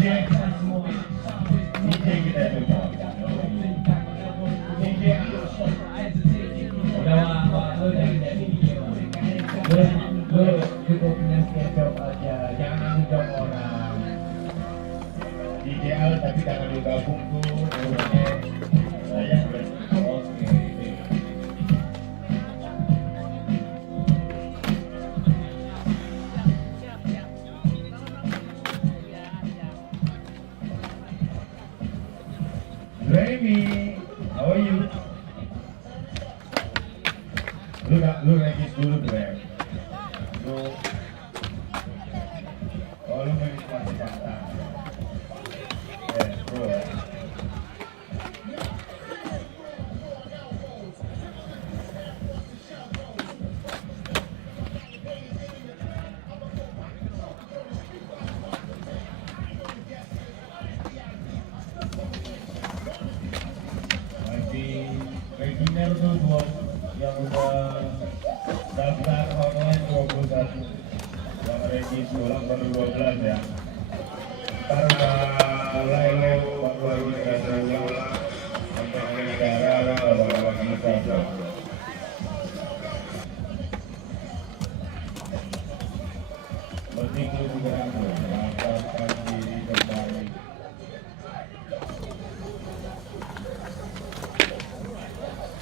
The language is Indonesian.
DJ kita coba. DJ udah lu jadi lu cukup punya job aja, jangan nanggung job orang. DJ tapi jangan digabung tuh urusannya. Saya oke. Remy, how are you? Lu regis dulu Grab. Lu regis mata-mata. Bro. Reguler tuh yang udah daftar online 21, yang regis ulang baru 12 ya. Ntar mulai baru negara ulang sampai negara baru kita. Penting lu juga